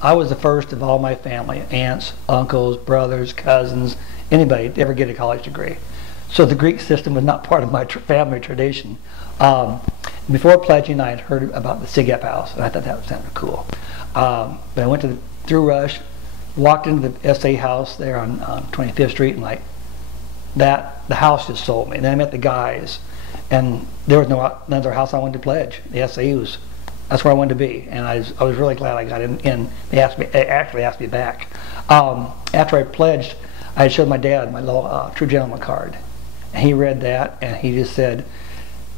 I was the first of all my family, aunts, uncles, brothers, cousins, anybody to ever get a college degree. So the Greek system was not part of my family tradition. Before pledging, I had heard about the SIGEP house, and I thought that sounded cool. But I went through Rush, walked into the SA house there on 25th Street, and like the house just sold me. And then I met the guys, and there was no other house I wanted to pledge. The SA that's where I wanted to be, and I was really glad I got in. They actually asked me back. After I pledged, I showed my dad my little True Gentleman card, and he read that, and he just said,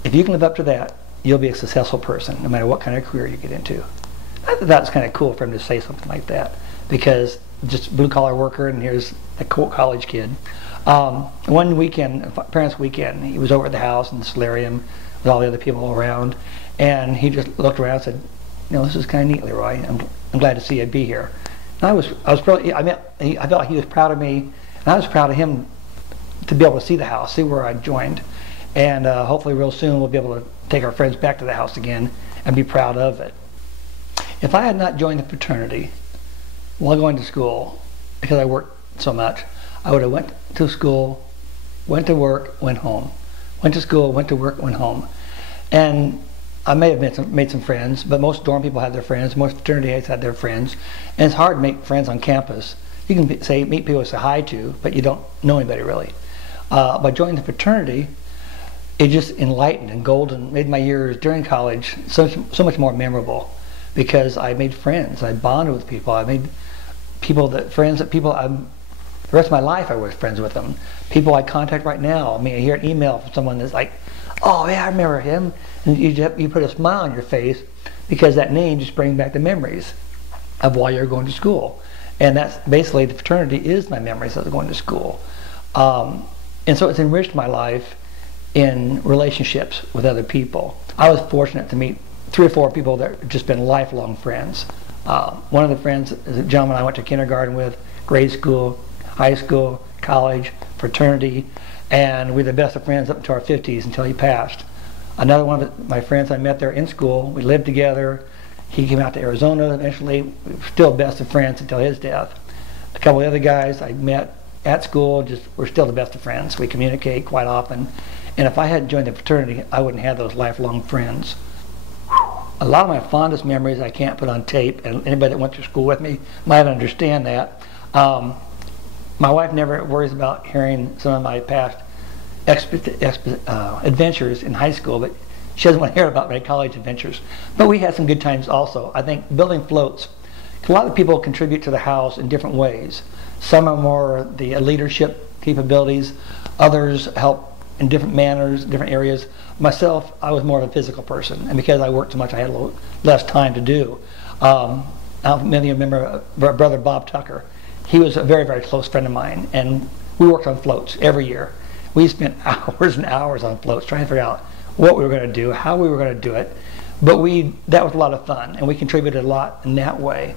if you can live up to that, you'll be a successful person, no matter what kind of career you get into. I thought that was kind of cool for him to say something like that, because just blue-collar worker, and here's a cool college kid. One weekend, parents' weekend, he was over at the house in the solarium with all the other people around, and he just looked around and said, you know, this is kind of neat, Leroy. I'm glad to see you be here. And I was probably, I felt like he was proud of me, and I was proud of him to be able to see the house, see where I joined, and hopefully real soon we'll be able to take our friends back to the house again and be proud of it. If I had not joined the fraternity while going to school, because I worked so much, I would have went to school, went to work, went home. Went to school, went to work, went home. And I may have made some friends, but most dorm people had their friends, most fraternity heads had their friends, and it's hard to make friends on campus. You can meet people to say hi to, but you don't know anybody really. By joining the fraternity, it just enlightened and golden, made my years during college so much more memorable, because I made friends, I bonded with people, I made friends that people the rest of my life I was friends with them. People I contact right now. I mean, I hear an email from someone that's like, oh yeah, I remember him. And you put a smile on your face because that name just brings back the memories of while you're going to school. And that's basically, the fraternity is my memories of going to school. And so it's enriched my life in relationships with other people. I was fortunate to meet 3 or 4 people that have just been lifelong friends. One of the friends is a gentleman I went to kindergarten with, grade school, high school, college, fraternity, and we're the best of friends up into our 50s until he passed. Another one of my friends I met there in school, we lived together. He came out to Arizona eventually. We were still best of friends until his death. A couple of other guys I met at school, we're still the best of friends. We communicate quite often. And if I hadn't joined the fraternity, I wouldn't have those lifelong friends. A lot of my fondest memories I can't put on tape, and anybody that went to school with me might understand that. My wife never worries about hearing some of my past adventures in high school, but she doesn't want to hear about my college adventures. But we had some good times also. I think building floats, a lot of people contribute to the house in different ways. Some are more the leadership capabilities, others help in different manners, different areas. Myself, I was more of a physical person, and because I worked so much, I had a little less time to do. Many of you remember Brother Bob Tucker. He was a very, very close friend of mine, and we worked on floats every year. We spent hours and hours on floats trying to figure out what we were going to do, how we were going to do it. But that was a lot of fun, and we contributed a lot in that way.